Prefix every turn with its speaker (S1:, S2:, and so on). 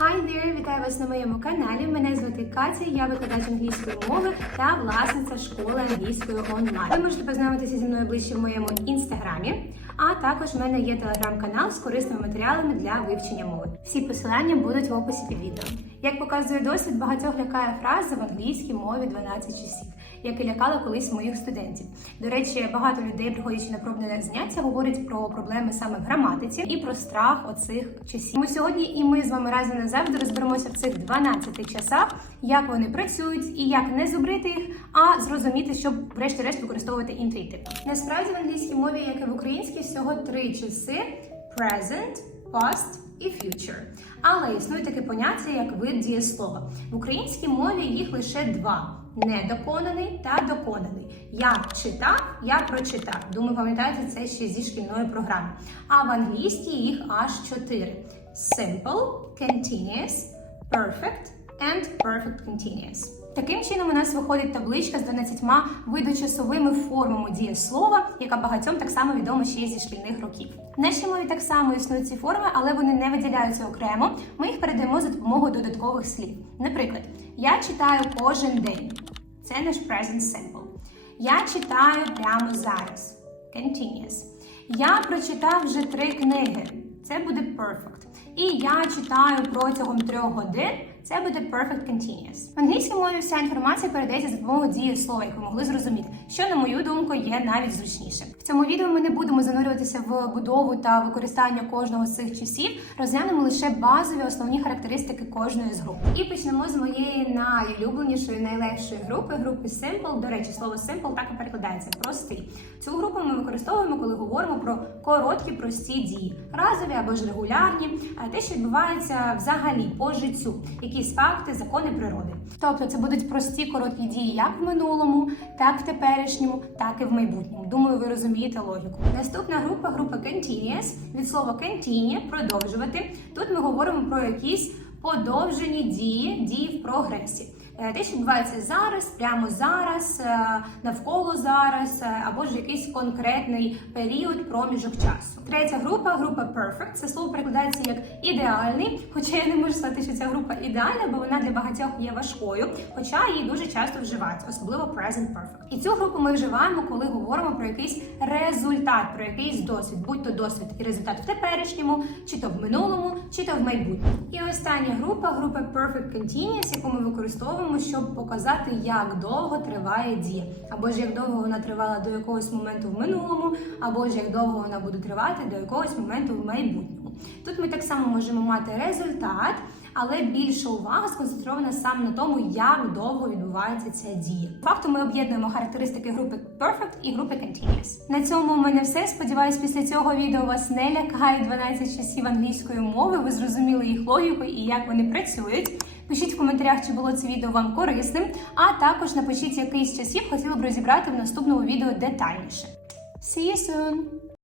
S1: Hi there! Вітаю вас на моєму каналі. Мене звати Катя, я викладач англійської мови та власниця школи англійської онлайн. Ви можете познайомитися зі мною ближче в моєму інстаграмі. А також в мене є телеграм-канал з корисними матеріалами для вивчення мови. Всі посилання будуть в описі під відео. Як показує досвід, багатьох лякає фраза в англійській мові 12 часів, яка лякала колись моїх студентів. До речі, багато людей, приходячи на пробне заняття, говорять про проблеми саме в граматиці і про страх оцих часів. Тому сьогодні і ми з вами разом назавжди розберемося в цих 12 часах, як вони працюють і як не зубрити їх, а зрозуміти, щоб врешті-решт використовувати інтуїтив. Насправді в англійській мові, як і в українській, всього три часи: present, past і future. Але існує таке поняття, як вид дієслова. В українській мові їх лише два: недоконаний та доконаний. Я читав, я прочитав. Думаю, пам'ятаєте це ще зі шкільної програми. А в англійській їх аж чотири: simple, continuous, perfect and perfect continuous. Таким чином у нас виходить табличка з 12 видочасовими формами дієслова, яка багатьом так само відома ще зі шкільних років. В нашій мові так само існують ці форми, але вони не виділяються окремо. Ми їх передаємо за допомогою додаткових слів. Наприклад, я читаю кожен день. Це наш present simple. Я читаю прямо зараз. Continuous. Я прочитав вже три книги. Це буде perfect. І я читаю протягом трьох годин. Це буде perfect continuous. В англійській мові вся інформація передається за допомогою дієслова, як ви могли зрозуміти, що, на мою думку, є навіть зручніше. В цьому відео ми не будемо занурюватися в будову та використання кожного з цих часів. Розглянемо лише базові основні характеристики кожної з груп. І почнемо з моєї найулюбленішої, найлегшої групи групи Simple. До речі, слово Simple так і перекладається простий. Цю групу ми використовуємо, коли говоримо про короткі прості дії, разові або ж регулярні, а те, що відбувається взагалі по життю, якісь факти, закони природи. Тобто це будуть прості короткі дії як в минулому, так в теперішньому, так і в майбутньому. Думаю, ви розумієте логіку. Наступна група група continuous, від слова continue – продовжувати. Тут ми говоримо про якісь подовжені дії, дії в прогресі. Е, Те, що відбувається зараз, прямо зараз, е, навколо зараз, е, або ж якийсь конкретний період, проміжок часу. Третя група група perfect. Це слово перекладається як ідеальний, хоча я не можу сказати, що ця група ідеальна, бо вона для багатьох є важкою, хоча її дуже часто вживають, особливо present perfect. І цю групу ми вживаємо, коли говоримо про якийсь результат, про якийсь досвід, будь то досвід і результат в теперішньому, чи то в минулому, чи то в майбутньому. І остання група група perfect continuous, яку ми використовуємо, щоб показати, як довго триває дія, або ж як довго вона тривала до якогось моменту в минулому, або ж як довго вона буде тривати до якогось моменту в майбутньому. Тут ми так само можемо мати результат, але більша увага сконцентрована саме на тому, як довго відбувається ця дія. Факту ми об'єднуємо характеристики групи Perfect і групи Continuous. На цьому у мене все. Сподіваюсь, після цього відео вас не лякає 12 часів англійської мови. Ви зрозуміли їх логіку і як вони працюють. Пишіть в коментарях, чи було це відео вам корисним, а також напишіть, який з часів хотіли б розібрати в наступному відео детальніше. See you soon!